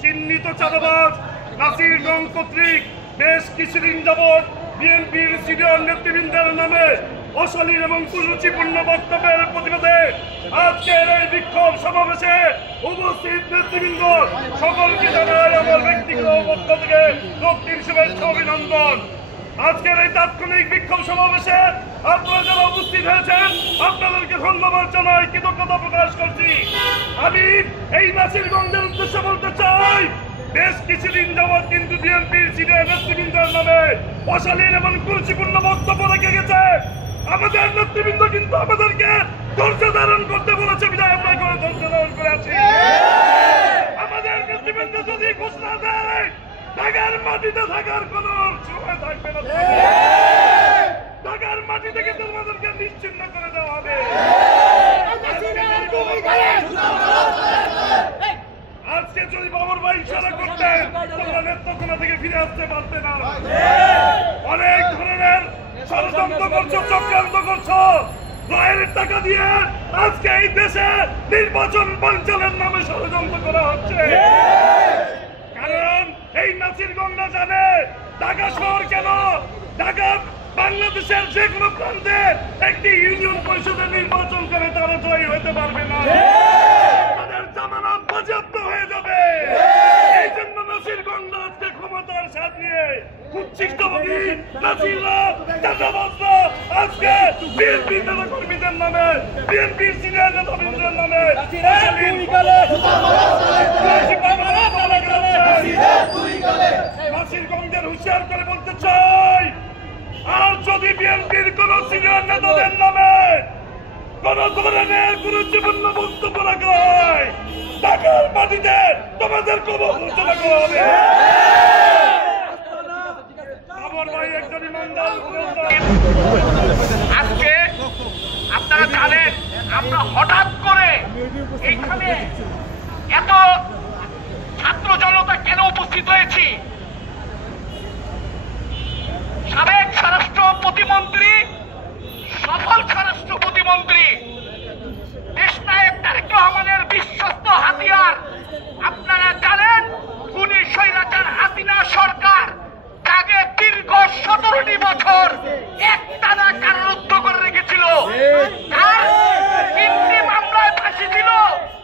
চিহ্নিত চাঁদাবাজ নাসির রং কর্তৃক বেশ কিছুদিন যাবৎ বিএনপির সিনিয়র নেতৃবৃন্দের নামে অশালীন এবং কুরুচিপূর্ণ বক্তব্যের প্রতিবাদে আজকের এই বিক্ষোভ সমাবেশে উপস্থিত নেতৃবৃন্দ সকলকে জানাই আমার ব্যক্তিগত পক্ষ থেকে রক্তিম শুভেচ্ছা অভিনন্দন। আজকের এই তাৎক্ষণিক বিক্ষোভ সমাবেশে আপনারা যারা উপস্থিত হয়েছেন আপনাদেরকে ধন্যবাদ জানাই, কৃতজ্ঞতা প্রকাশ করছি। আমি এই নাসিরগঞ্জের উদ্দেশ্যে বলতে চাই, বেশ কিছুদিন যাবৎ কিন্তু বিএনপির সিনিয়র নেতৃবৃন্দের নামে অশালীন এবং কুরুচিপূর্ণ বক্তব্য রেখে গেছে। আমাদের নেতৃবৃন্দ কিন্তু আমাদেরকে ধৈর্য ধারণ করতে বলেছে, বিধায় আমরা করে ধৈর্য ধারণ করে আছি। আমাদের নেতৃবৃন্দ যদি ঘোষণা দেয় ঢাকার মাটিতে থাকার কোন সময় থাকবে না, ঢাকার মাটি থেকে তোমাদেরকে নিশ্চিন্ন করে দেওয়া হবে। আজকে যদি বাবর ভাই ইশারা করতেন তোমরা নেত্রকোনা থেকে ফিরে আসতে পারতে না। অনেক ধরনের ষড়যন্ত্র করছো, চক্রান্ত করছো, রয়ের টাকা দিয়ে আজকে এই দেশে নির্বাচন বানচালের নামে ষড়যন্ত্র করা হচ্ছে। কারণ এই নাসিরগঞ্জ জানে ঢাকা শহর কেন, ঢাকা বাংলাদেশের যে কোনো প্রান্তে একটি ইউনিয়ন পরিষদের নির্বাচন করে তারা জয়ী হতে পারবে না, তাদের জামানত বাজেয়াপ্ত হয়ে যাবে। এই জন্য নাসিরগঞ্জ আজকে ক্ষমতার স্বাদ নিয়ে কুচ্ছিষ্টভাবে নাসিররা চাঁদাবাজরা আজকে বিএনপি নেতাকর্মীদের নামে, বিএনপির সিনিয়র নেতাকর্মীদের নামে নাসিরগঞ্জের হুঁশিয়ার করে বলতে চাই, আর যদি বিএনপির কোন সিনিয়র নেতাদের নামে কোন ধরনের গুরুত্বপূর্ণ বক্তব্য রাখা হয় ঢাকার মাটিতে তোমাদের কোনো ঘোষণা করা হবে। আজকে আপনারা জানেন আমরা হঠাৎ করে এইখানে এত ছাত্র জনতা কেন উপস্থিত হয়েছি। সাবেক স্বরাষ্ট্র প্রতিমন্ত্রী, সফল স্বরাষ্ট্র প্রতিমন্ত্রী দেশনায়ক তারেক রহমানের বিশ্বস্ত হাতিয়ার, আপনারা জানেন খুনি স্বৈরাচার হাসিনা সরকার তাকে দীর্ঘ 17টি বছর একটানা কারারুদ্ধ করে রেখেছিল। তার 3টি মামলায় ফাঁসি ছিল,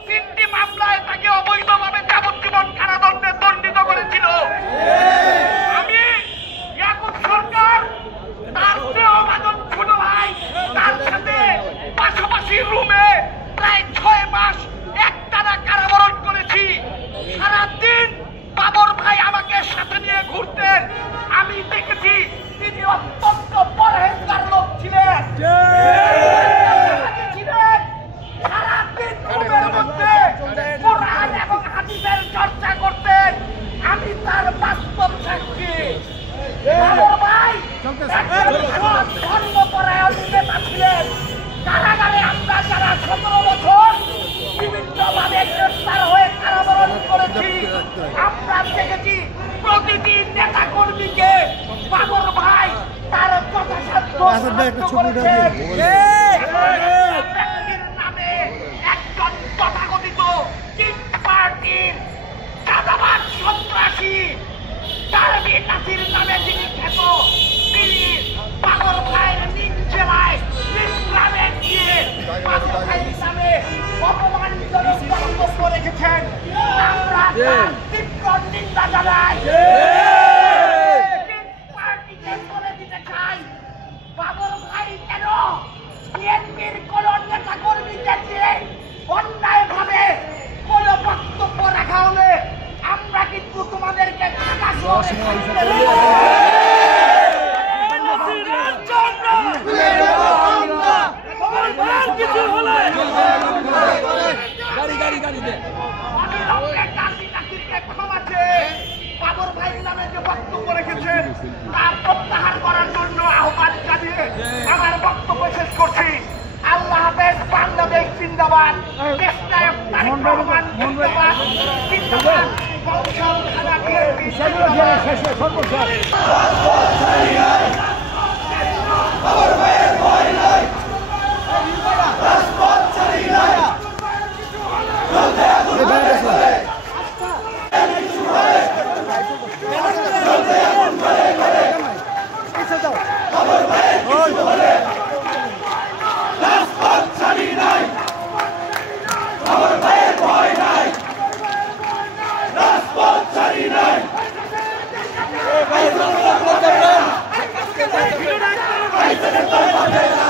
3টি মামলায় তাকে অবৈধভাবে যাবজ্জীবন কারাদণ্ডে দণ্ডিত করেছিল। আমি ইয়াকুব সরকার তার স্নেহভাজন ছোট ভাই তার সাথে পাশাপাশি রুমে প্রায় 6 মাস একটানা কারাবরণ করেছি। সারাদিন বাবর ভাই আমাকে সাথে নিয়ে ঘুরতেন, আমি দেখেছি তিনি অত্যন্ত পরহেজগার লোক ছিলেন। সারাদিন রুমের মধ্যে কোরআন এবং হাদিসের চর্চা করতেন, আমি তার বাস্তব সাক্ষী। বাবর ভাই ধর্মপরায়ণ নেতা ছিলেন। কারাগারে আমরা যারা 17 বছর বিভিন্নভাবে গ্রেফতার হয়ে কারাবরণ করেছি, আমরা দেখেছি প্রতিটি নেতা কর্মীকে বাবর ভাই তার যথাসাধ্য করেছেন। নামে একজন তথাকথিত কিংস পার্টির চাঁদাবাজ সন্ত্রাসী তারবি নাসির নামে যিনি খ্যাত, তিনি বাবর ভাইয়ের নিজ জেলায় নিজ গ্রামে গিয়ে বাবর ভাইয়ের নামে অপমানজনক বক্তব্য রেখেছেন। আমরা তার তীব্র নিন্দা জানাই। পার্টিকে বলে দিতে চাই, বাবর ভাই কেন বিএনপির কোন নেতা কর্মীদের দিয়ে অন্যায়ভাবে কোন বক্তব্য রাখা হলে আমরা কিন্তু তোমাদেরকে বাবর ভাই নামে যে বক্তব্য রেখেছেন তার প্রত্যাহার করার জন্য আহ্বান জানিয়ে আমার বক্তব্য শেষ করছি। আল্লাহ হাফেজ। বাংলাদেশ জিন্দাবাদ। দেশনায়ক তারেক রহমান জিন্দাবাদ। জিন্দাবাদ বংশাল খানা বিএনপি জিন্দাবাদ। নেতা কাদের